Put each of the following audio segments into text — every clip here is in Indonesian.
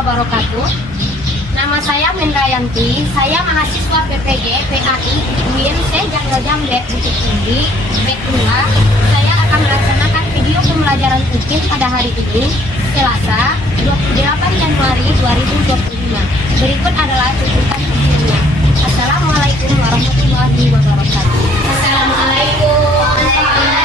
wabarakatuh. Nama saya Mendayanti, saya mahasiswa PPG PAI UIN Sejangga Jambe Bukit Tinggi B2. Saya akan melaksanakan video pembelajaran UKIN pada hari ini, Selasa 28 Januari 2025. Berikut adalah tuntutan videonya. Assalamualaikum warahmatullahi wabarakatuh. Assalamualaikum. Assalamualaikum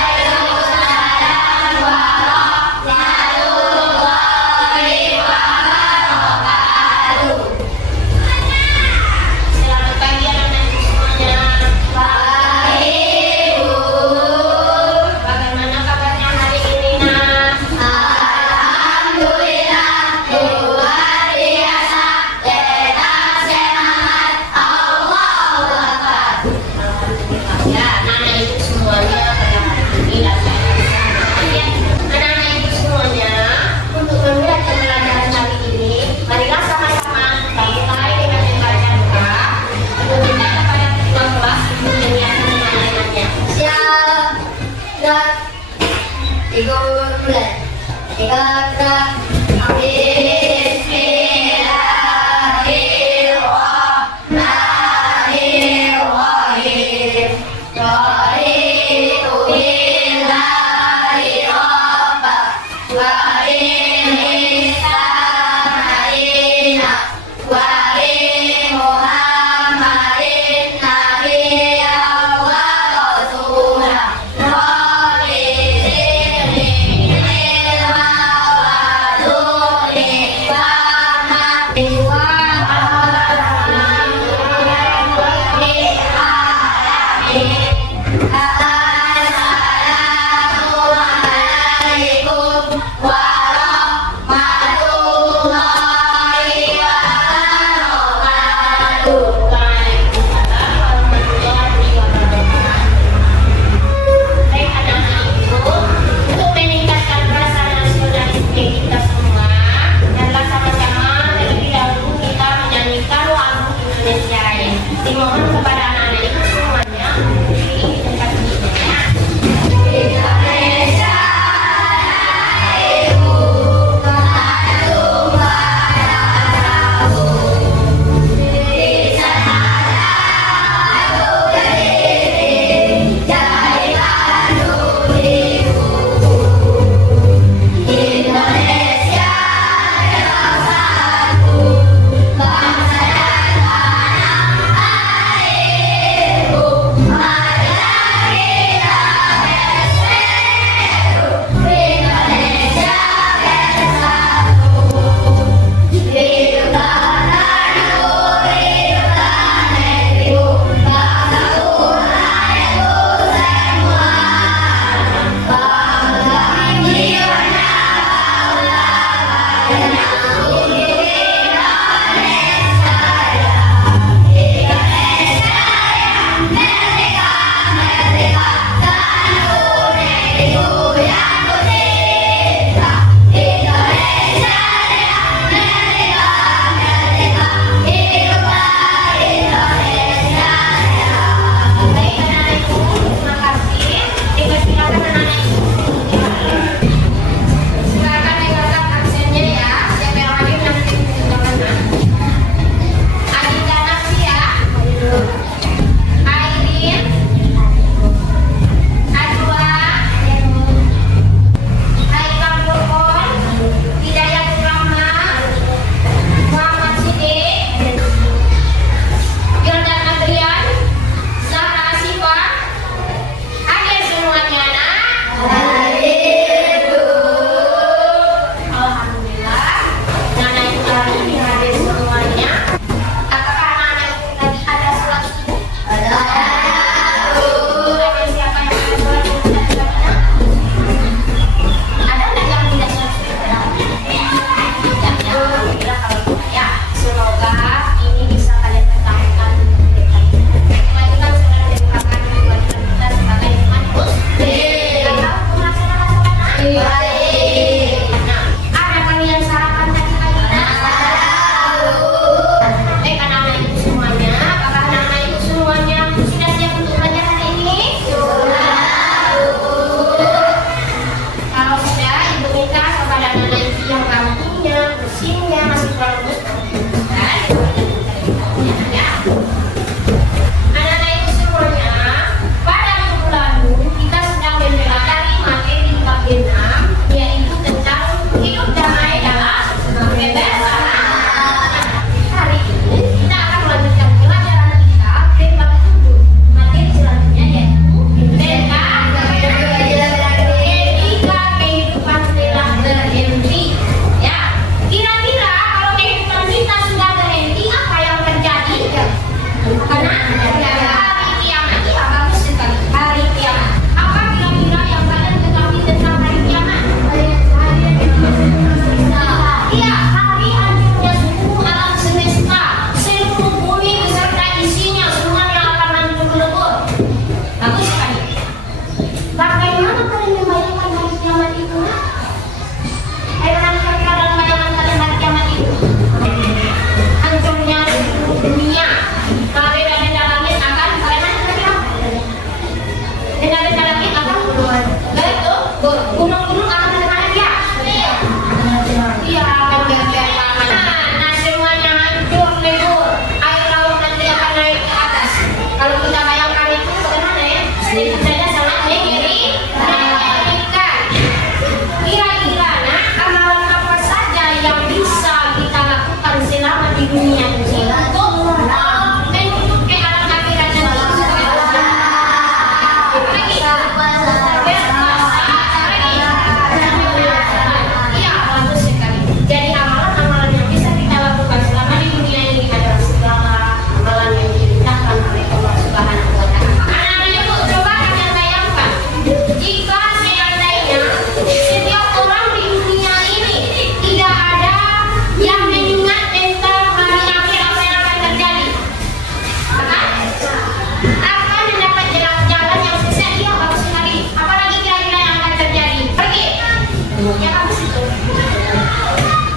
Ya habis itu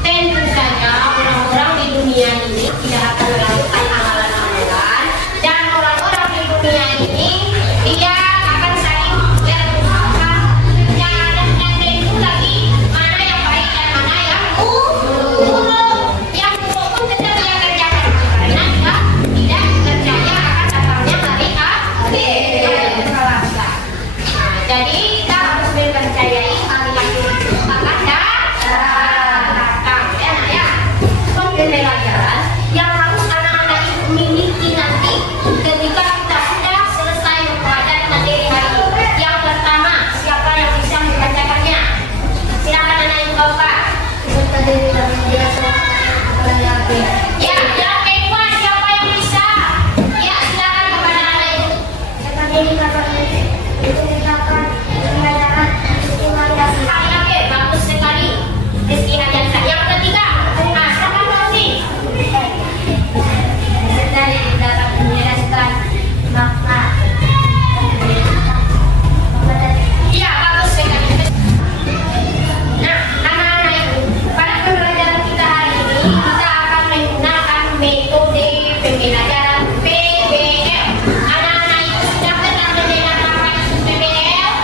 tentu saja orang-orang di dunia ini tidak akan melakukan amalan-amalan, dan orang-orang di dunia ini dia akan saling bermusuhan. Jangan ada itu lagi mana yang baik dan mana yang buruk. Yang buruk pun tetap dia kerjakan karena dia tidak percaya akan datangnya hari akhir. Jadi kita harus mempercayai hari akhir itu akan datang. Ya, pembelajaran yang harus anak-anak itu miliki nanti ketika kita sudah selesai mempelajari materi hari ini. Yang pertama, siapa yang bisa membacakannya? Silakan anak ibu bapak. Ya, yang kedua siapa yang bisa? Ya, silakan kepada anak ibu. Oke, bagus sekali. Rizky Hadiansyah. Yang ketiga, silakan Rosi. Dari dapat menjelaskan makna. Iya, bagus sekali. Nah, anak-anak ibu, pada pembelajaran kita hari ini kita akan menggunakan metode pembelajaran PBL. Anak-anak ibu sudah pernah mendengar apa itu PBL?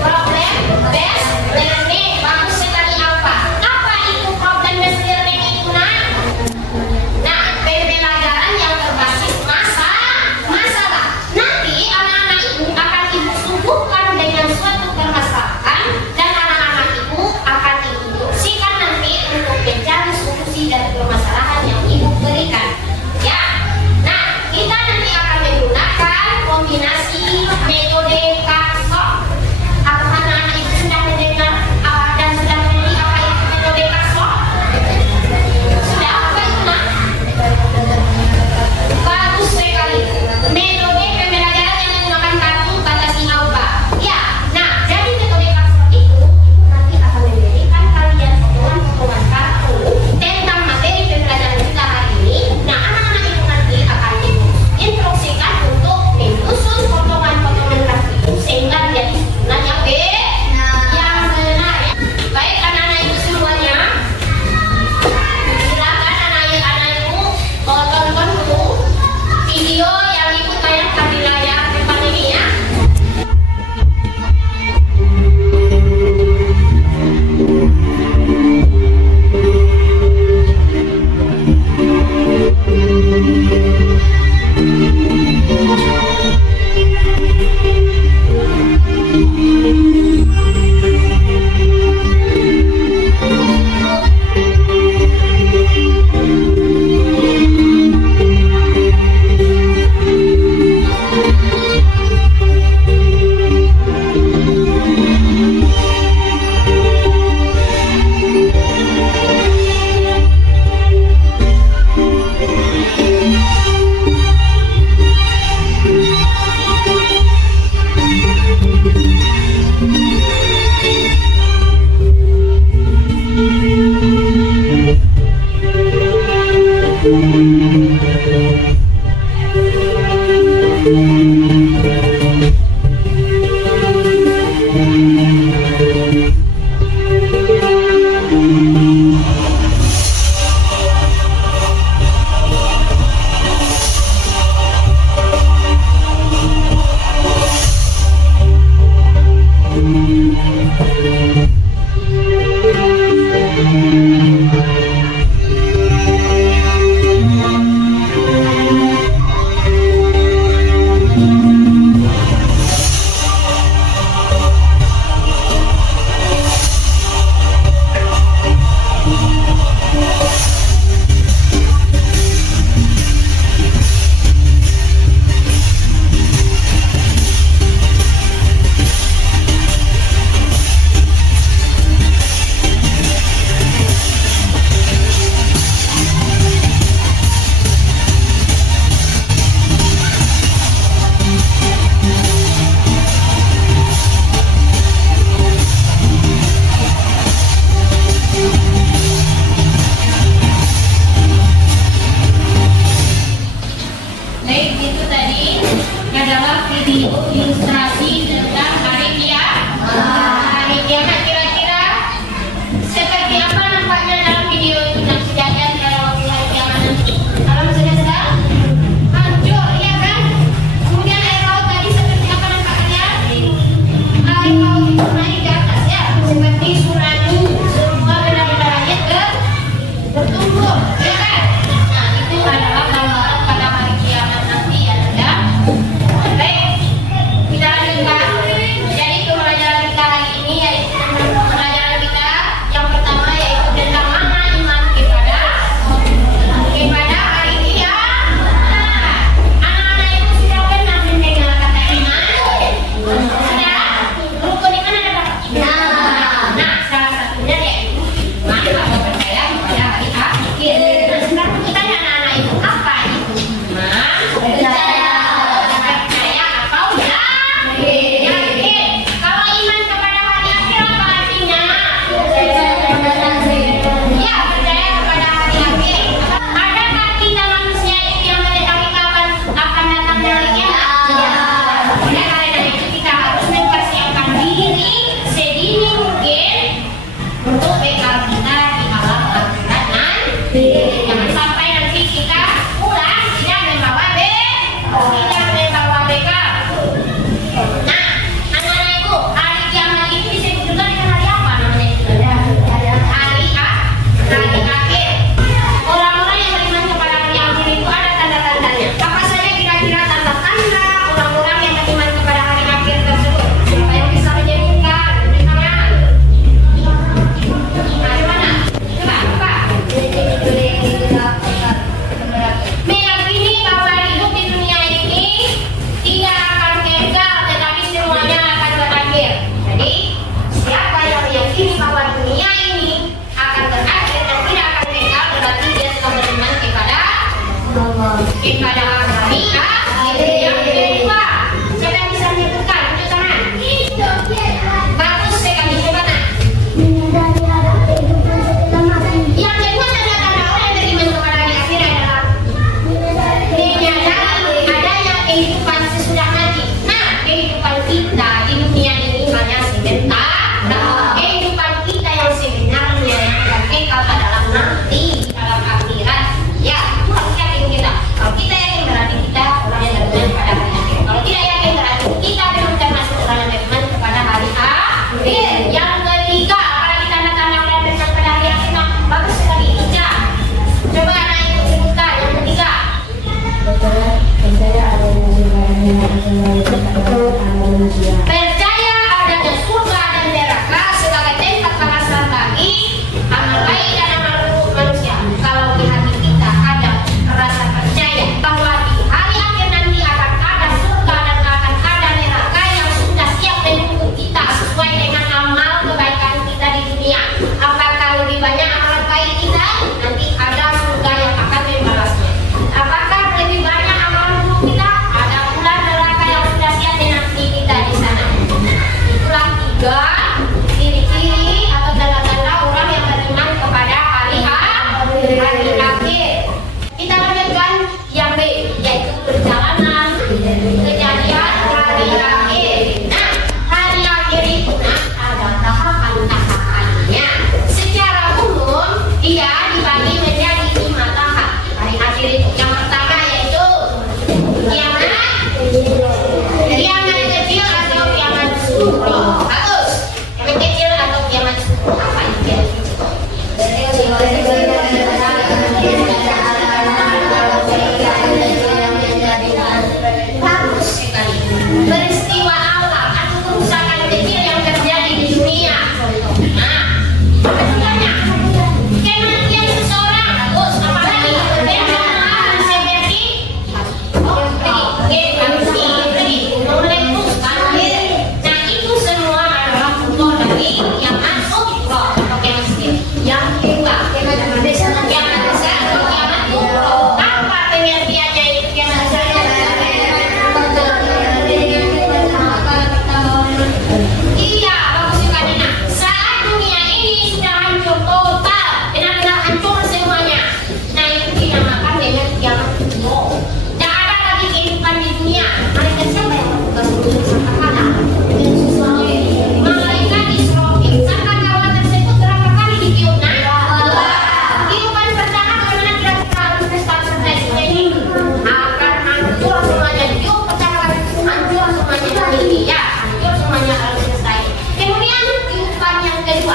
Problem based learning. Bagus sekali apa? Apa itu problem based learning itu nak? Nah, pembelajaran yang berbasis masalah. Nanti anak-anak ibu akan ibu suguhkan dengan suatu permasalahan dan anak-anak ibu akan ibu fungsikan nanti untuk mencari solusi dari permasalahan yang ibu berikan. Ya. Nah, kita nanti akan menggunakan kombinasi metode Kasok. Apakah anak-anak ibu sudah mendengar dan sudah mengerti apa itu metode Kasok? Sudah, apa itu nak? Bagus sekali. Metode pembelajaran yang menggunakan kartu batasi AUBA. Ya, nah jadi metode Kasok itu nanti akan memberikan kalian potongan-potongan kartu tentang materi pembelajaran kita hari ini. Nah, anak-anak itu nanti akan diinstruksikan untuk menyusun potongan-potongan kartu itu sehingga menjadi susunan yang benar. Ya. Baik anak-anak ibu semuanya, silakan anak-anak ibu tonton dulu video yang ibu tayangkan di layar depan ini ya.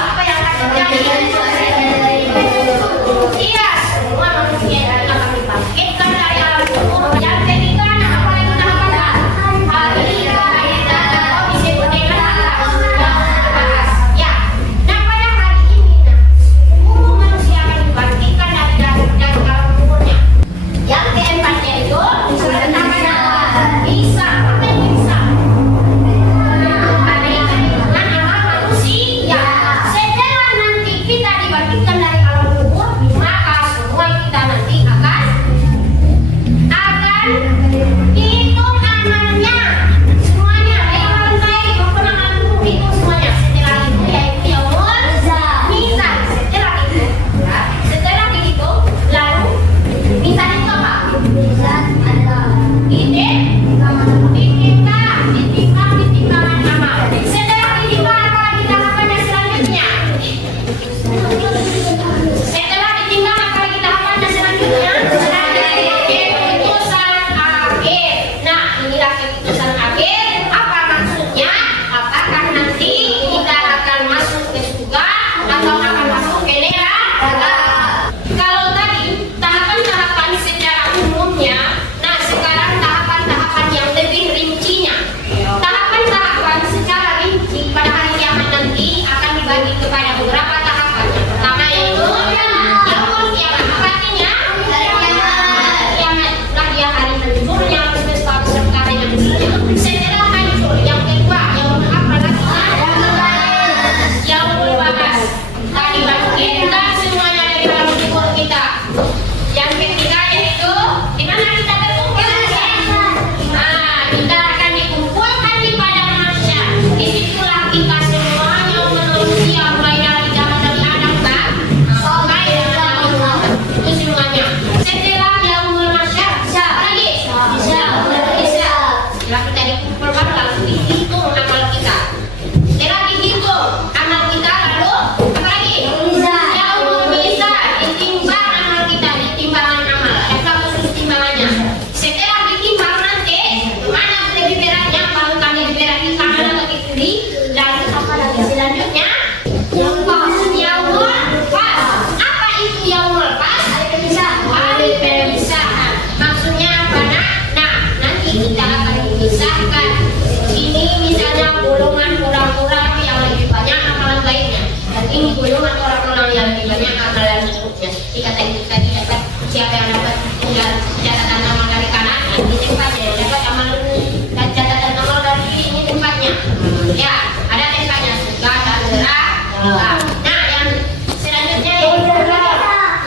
apa yang akan terjadi? Iya, semua manusia itu akan dibangkitkan dari alam kubur. Yang ketiga, apa yang kita katakan? Hari raya disebut dengan ya. Nah, pada hari ini, seluruh manusia akan dibangkitkan dari alam kuburnya. Yang keempatnya itu disebut namanya bisa. Apa yang bisa? Ada yang dengan amal manusia. Setelah nanti kita dibangkitkan dari alam kubur, maka semua kita nanti akan dihitung amalnya semuanya. Baik amalan baik maupun amalan buruk itu semuanya. Setelah itu yaitu yaumul mizan. Setelah dihitung, lalu mizan itu apa? Mizan adalah ditimbangan amal. Setelah ditimbang apa lagi tahapannya selanjutnya? Setelah ditimbang apa lagi tahapannya selanjutnya? Keputusan akhir. Nah, inilah keputusan akhir. Apa maksudnya? Apakah nanti kita akan masuk ke surga atau akan masuk ke neraka? Kalau tadi tahapan-tahapan secara umumnya, nah sekarang tahapan-tahapan yang lebih rincinya. Tahapan-tahapan secara rinci pada hari kiamat nanti akan dibagi kepada beberapa tahapan. Pertama yaitu yaumul kiamat. Apa artinya? Kiamat lah dia hari hancurnya semesta beserta dengan isinya. Setelah hancur, yang kedua yaumul apa lagi? Yaumul ba'ats. Tadi bangkitkan semuanya dari dalam kubur kita. Yang ketiga yaitu di mana kita berkumpul? Nah, kita akan dikumpulkan di padang mahsyar. Disitulah kita semuanya manusia mulai dari zaman Nabi Adam kan sampai dengan itu semuanya. Setelah yaumul mahsyar, apa lagi? Setelah kita dikumpulkan lalu dihitung amal kita. Setelah dihitung amal kita lalu apa lagi? Yaumul mizan, ditimbang amal kita, ditimbangan amal. Ada khusus timbangannya. Setelah ditimbang nanti mana lebih beratnya? Kalau kami lebih berat di tangan atau di kiri, dan apa lagi selanjutnya? Yaumul fas. Apa itu yaumul fas? Hari pemisahan. Maksudnya apa nak? Nah, nanti kita akan dipisahkan. Ini misalnya golongan orang-orang yang lebih banyak amalan baiknya, dan ini golongan orang-orang yang lebih banyak amalan buruknya. Seperti kata itu tadi, dapat siapa yang dapat catatan amal dari kanan, ini tempatnya. Yang dapat amal dan catatan amal dari kiri, ini tempatnya. Ya, ada tempatnya surga dan neraka. Nah, yang selanjutnya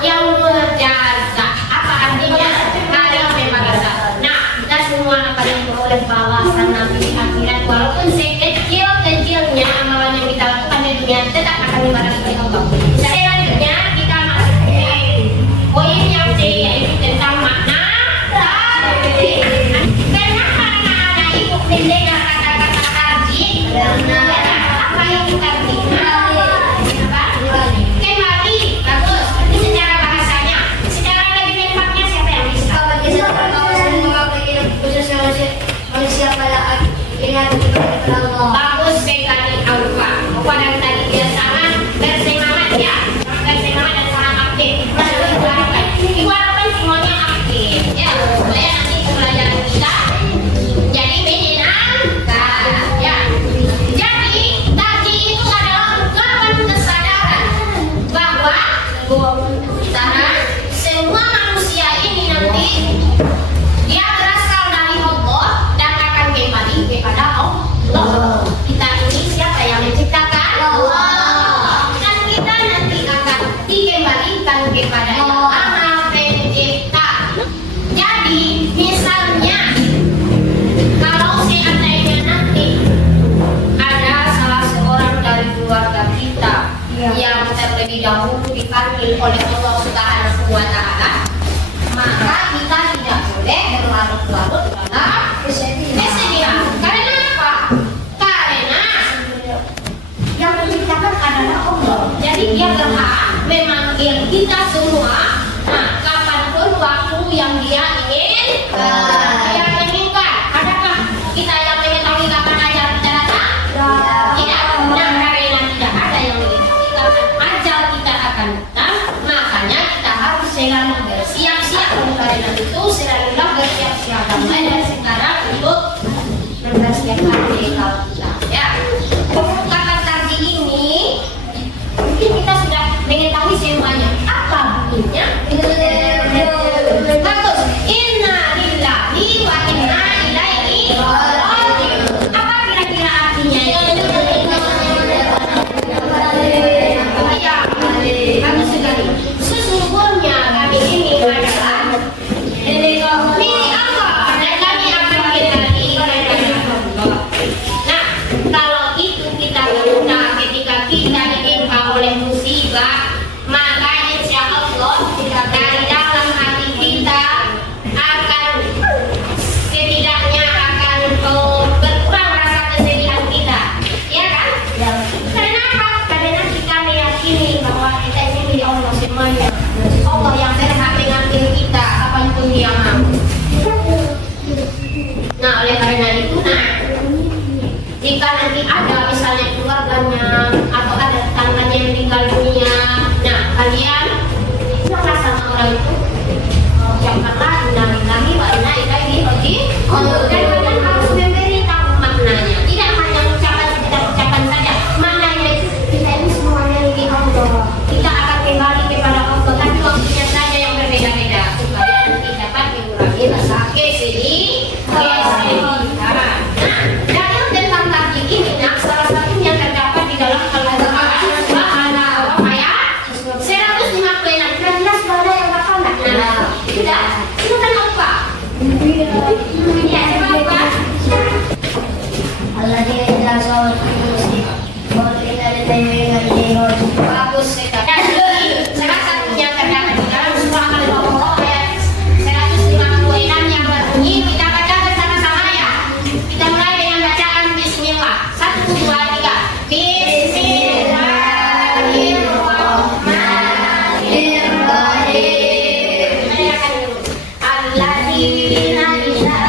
yaumul jaza. Apa artinya? Hari pembalasan. Nah, kita semua akan memperoleh balasan nanti di akhirat. Walaupun sekecil-kecilnya amalan yang kita lakukan di dunia tetap akan dibalas oleh Allah. Selanjutnya kita masuk ke poin yang C, yaitu tentang makna tarji. Kenapa ada ibu pendek kata-kata tarji? Apa itu tarji? Kembali, bagus. Ini secara bahasanya. Secara lebih lengkapnya siapa yang bisa? Manusia pada ingat Bagus sekali Alfa. Kepada tadi dia sangat bersemangat ya, bersemangat dan sangat aktif. Ibaratkan semuanya aktif ya, supaya nanti pembelajaran kita jadi menyenangkan ya. Jadi tadi itu adalah ungkapan kesadaran bahwa semua manusia ini nanti dia berasal dari Allah dan akan kembali kepada Allah. Kita ini siapa yang menciptakan? Allah. Dan kita nanti akan dikembalikan kepada Yang Maha Pencipta. Jadi misalnya kalau seandainya nanti ada salah seorang dari keluarga kita yang terlebih dahulu dipanggil oleh Allah Subhanahu wa Ta'ala, maka kita tidak boleh berlarut-larut dalam kesedihan. Karena apa? Karena yang menciptakan adalah Allah. Jadi dia berhak memanggil kita semua. Nah, kapanpun waktu yang dia inginkan. Adakah kita yang mengetahui kapan ajal kita datang? Tidak. Nah, karena tidak ada yang mengetahui sekali kalau kita ya. Kata tadi ini mungkin kita sudah mengetahui semuanya. Apa bunyinya? Bagus. Inna lillahi wa inna ilaihi raji'un. Apa kira-kira artinya? Ya, bagus sekali. Sesungguhnya kami ini adalah milik Allah dan kami akan kembali kepada Allah. Nah, kalau itu kita guna ketika kita ditimpa oleh musibah, maka insya Allah dari dalam hati kita akan setidaknya akan berkurang rasa kesedihan kita, ya kan? Karena apa? Karena kita meyakini bahwa kita ini milik Allah semuanya. Allah yang berhak mengambil kita apapun Dia mau. Nah, oleh karena itu, jika nanti ada misalnya keluarganya atau ada tetangganya yang meninggal dunia, nah kalian bicara sama orang itu, ucapkanlah inna lillahi wa inna ilaihi raji'un, dan kalian harus memberitahu maknanya, tidak hanya ucapan sekedar ucapan saja. Maknanya itu kita ini semuanya milik Allah, kita akan kembali kepada Allah, tapi waktunya saja yang berbeda-beda supaya nanti dapat mengurangi rasa kesedihan. Dalil tentang tadi ini, salah satunya terdapat di dalam Al-Quran Subhanahu ayat 156. Jelas mana yang hafal nggak? Nah, sudah. Silakan apa? Ya, apa? Alladzina idza asabatuhum musibah qalu inna lillahi wa inna ilaihi raji'un. Bagus sekali. Salah satunya terdapat di dalam surah Al-Baqarah ayat 156 yang berbunyi, kita baca bersama-sama ya. Kita mulai dengan bacaan Bismillah. 1, 2, 3. Bismillahirrahmanirrahim. Alladzina idza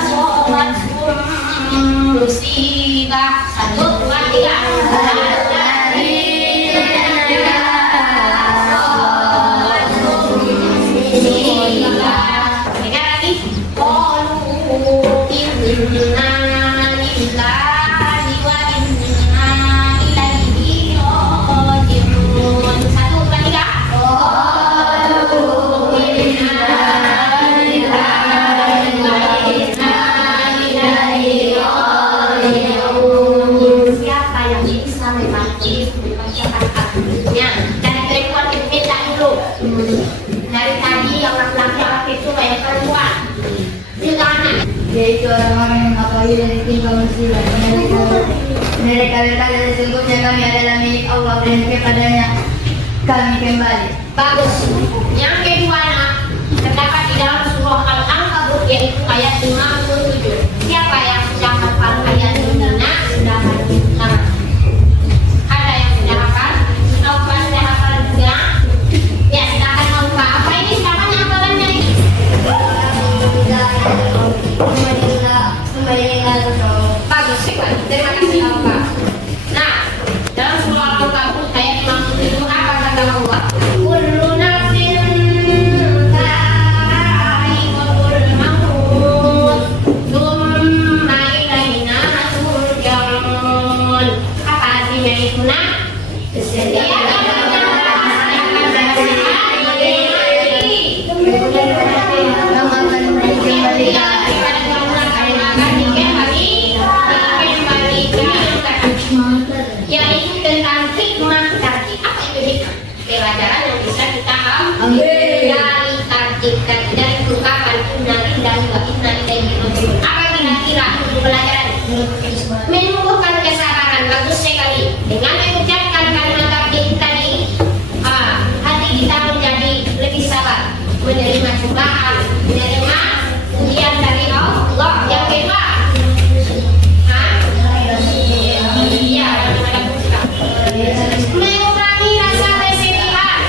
asabatuhum musibah. 1, 2, 3. Siapa yang bisa membacakan artinya? Dari perempuan itu minta dulu. Dari tadi yang laki-laki itu kayak perempuan. Silakan. Yaitu orang-orang yang mengetahui dan ditimpa musibah. Mereka berkata sesungguhnya kami adalah milik Allah dan kepadanya kami kembali. Bagus. Yang kedua, terdapat di dalam surah Al-Ankabut yaitu ayat 57. Siapa yang sudah hafal ayat ini? Sudah hafal. Ada yang sudah hafal? Taufan sudah hafal juga? Ya, silakan Taufan. Apa ini silakan hafalannya ini? Bagus sekali. Terima kasih Taufan. Nah, dalam surah Al-Ankabut ayat 57 apa kata Allah? Kullu nafsin dha'iqatul maut, tsumma ilaina turja'un. Apa artinya itu, Nak? Yaitu tentang hikmah tadi. Apa itu hikmah? Pelajaran yang bisa kita ambil dari tarjih tadi, dari ungkapan inna lillahi wa inna ilaihi raji'un. Apa kira-kira pelajaran? Menumbuhkan kesabaran. Bagus sekali. Dengan mengucapkan kalimat tarjih tadi, hati kita menjadi lebih sabar, menerima cobaan, menerima ujian dari Allah. Yang kedua, iya, mengurangi rasa kesedihan.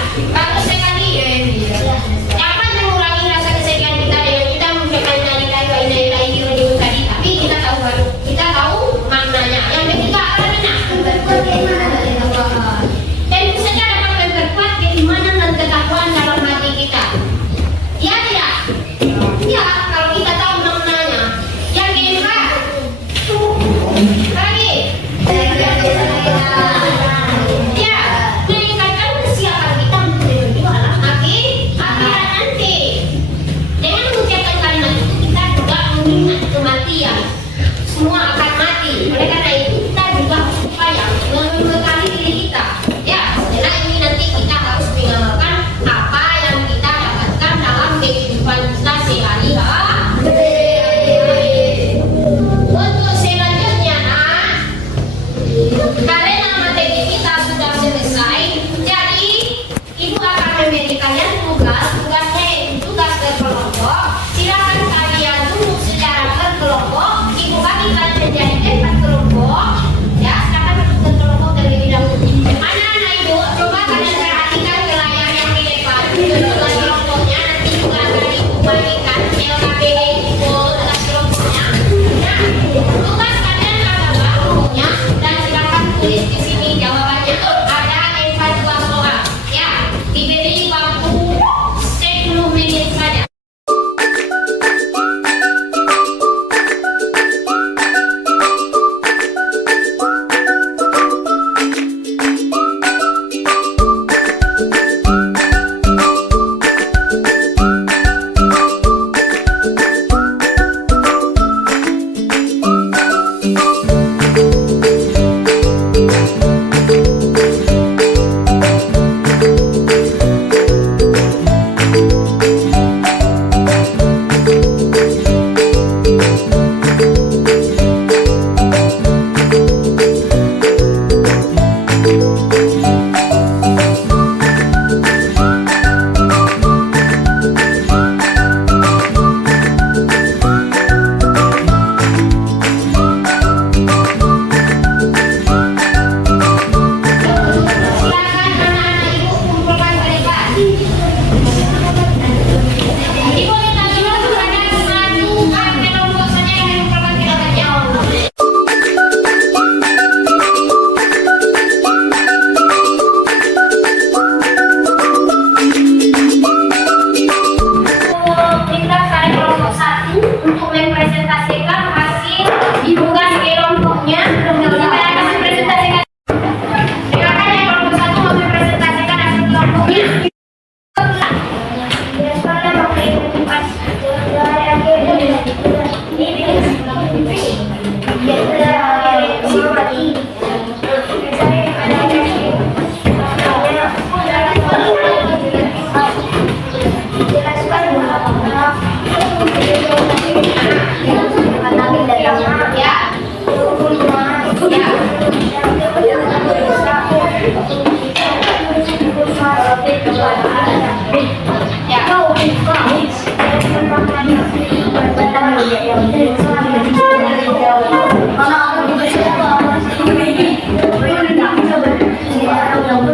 Belum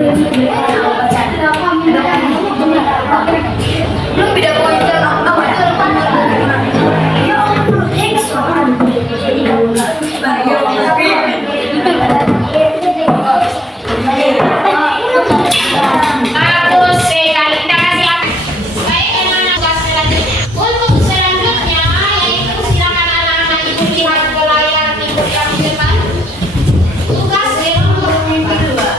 beda poin Bagus sekali, kita kasih apa? Baik, anak-anak tugas selanjutnya. Untuk selanjutnya, yaitu silakan anak-anak ibu lihat ke layar ibu yang di depan. Tugas kelompok yang kedua.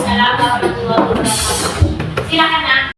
Waalaikumsalam warahmatullahi wabarakatuh.